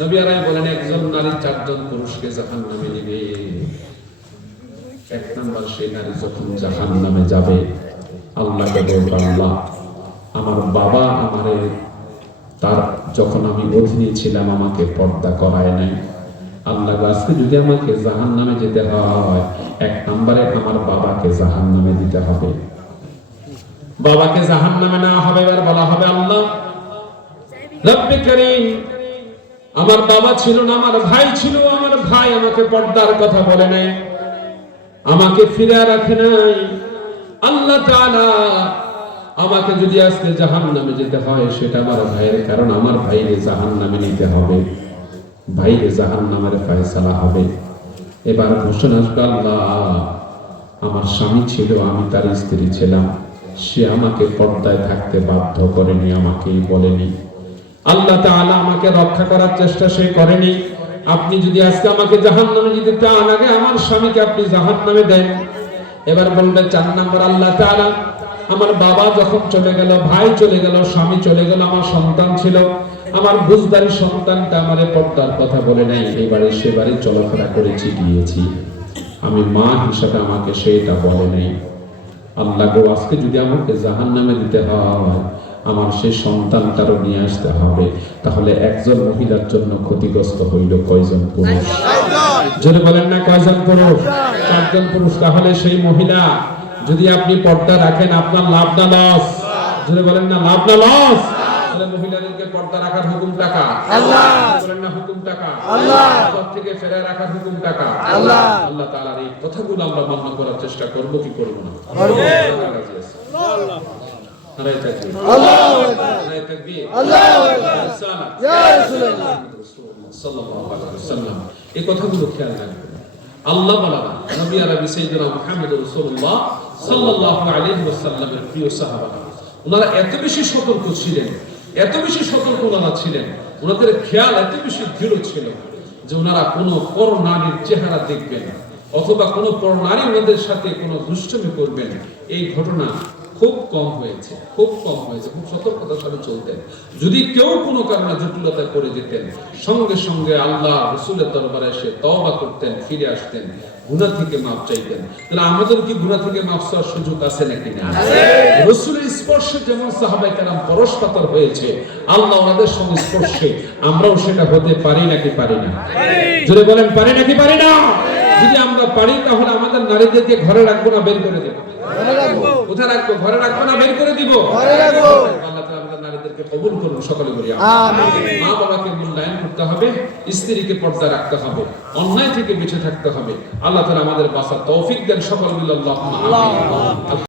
নবী আলাইহিস বলেন একজন নারী চারজন পুরুষকে জাহান্নামে নিবে। এক নাম্বার, সেই নারী যখন জাহান্নামে যাবে আল্লাহকে বলবে, আল্লাহ আমার বাবা আমারে তার যখন আমি অধীনে ছিলাম আমাকে পর্দা করায় নাই। আল্লাহ আজকে যদি আমাকে জাহান্নামে যেতে হয়, এক নম্বরে আমার বাবাকে জাহান্নামে দিতে হবে। বাবাকে জাহান্নামে নেওয়া হবে। এবার বলা হবে, আল্লাহ রব্বে কারীম, আমার বাবা ছিল না, আমার ভাই ছিল, আমার ভাই আমাকে পর্দার কথা বলে নাই, আমাকে ফিরে রাখে নাই। আল্লাহ তাআলা আমাকে যদি আজকে জাহান্নামে যেতে হয় সেটা আমার ভাইয়ের কারণ, আমার ভাইকে জাহান্নামে নিতে হবে, ভাইকে জাহান্নামের ফয়সালা হবে। এবার ঘোষণা আসবে, আল্লাহ আমার স্বামী ছিল, আমি তার স্ত্রী ছিলাম, সে আমাকে পর্দায় থাকতে বাধ্য করেনি, আমাকেই বলেনি। আল্লাহ তাআলা আমাকে রক্ষা করার চেষ্টা সে করেনি। আপনি যদি আজকে আমাকে জাহান্নামে যেতে চান, আগে আমার স্বামীকে আপনি জাহান্নামে দেন। এবার বলবে 4 নম্বর, আল্লাহ তাআলা আমার বাবা যখন চলে গেল, ভাই চলে গেল, স্বামী চলে গেল, আমার সন্তান ছিল, আমার বুঝদারি সন্তানটা আমারে পর্দার কথা বলে নাই, এবারে সেবারে চলাফেরা করেছি গিয়েছি, আমি মা হিসাবে আমাকে সেটা বলে নাই। আল্লাহ গো আজকে যদি আমাকে জাহান্নামে দিতে হয়, আমার সেই সন্তানটারও নিয়ে আসতে হবে। তাহলে একজন মহিলার জন্য ক্ষতিগ্রস্ত হইল কয়জন পুরুষ? জোরে বলেন না, কয়জন পুরুষ? 4 জন পুরুষ। তাহলে সেই মহিলা যদি আপনি পর্দা রাখেন, আপনার লাভ না লস? জোরে বলেন না, লাভ না লস? তাহলে মহিলাদেরকে পর্দা রাখার হুকুম টাকা আল্লাহ, বলেন না হুকুম টাকা আল্লাহ, সব থেকে ফেরা রাখার হুকুম টাকা আল্লাহ। আল্লাহ তাআলার এই কথাগুলো আমরা মান্য করার চেষ্টা করব কি করব না? করব। আল্লাহ নারে তাকবীর, আল্লাহু আকবার, নারে তাকবীর, আল্লাহু আকবার, সালাত ইয়া রাসূলুল্লাহ সাল্লাল্লাহু আলাইহি ওয়াসাল্লাম। এই কথাগুলো খেয়াল রাখবেন। আল্লাহ বলা নবী আরবি সাইয়্যিদুনা মুহাম্মদ রাসূলুল্লাহ সাল্লাল্লাহু আলাইহি ওয়াসাল্লামের প্রিয় সাহাবারা, ওনারা এত বেশি সতর্ক ছিলেন, এত বেশি সতর্ক ওনারা ছিলেন, ওনাদের খেয়াল এত বেশি দৃঢ় ছিল যে ওনারা কোনো পর নারীর চেহারা দেখবেন অথবা কোনো পর নারী ওনাদের সাথে কোনো দুষ্টুমি করবেন, এই ঘটনা খুব কম হয়েছে, খুব কম হয়েছে। খুব সতর্কতার সাথে চলতেন। যদি কেউ কোনো কারণে জটিলতায় পড়ে যেতেন, সঙ্গে সঙ্গে আল্লাহ রাসূলের দরবারে এসে তওবা করতেন, ফিরে আসতেন, গুনাহ থেকে মাফ চাইতেন। তাহলে আমাদের কি গুনাহ থেকে মাফ চাওয়ার সুযোগ আছে নাকি না? রাসূলের স্পর্শে যেমন সাহাবায়ে কেরাম পরশপাতর হয়েছে, আল্লাহ ওনাদের সংস্পর্শে আমরাও সেটা হতে পারি নাকি পারি না? জোরে বলেন, পারি নাকি পারি না? যদি আমরা পারি তাহলে আমাদের নারীদেরকে ঘরে রাখবো না বের করে দেব? ঘরে রাখবো। কোথায় রাখবো? ঘরে রাখবো না বের করে দিব? ঘরে রাখবো। আল্লাহ তাআলা আমাদের নারীদেরকে কবুল করুন, সকলে বলি আমিন। মা বাবাকে মূল্যায়ন করতে হবে, স্ত্রীকে পর্দা রাখতে হবে, অন্যায় থেকে বেঁচে থাকতে হবে। আল্লাহ তাআলা আমাদের বাঁচার তৌফিক দেন, সকল মিলে আল্লাহুম্মা আমিন।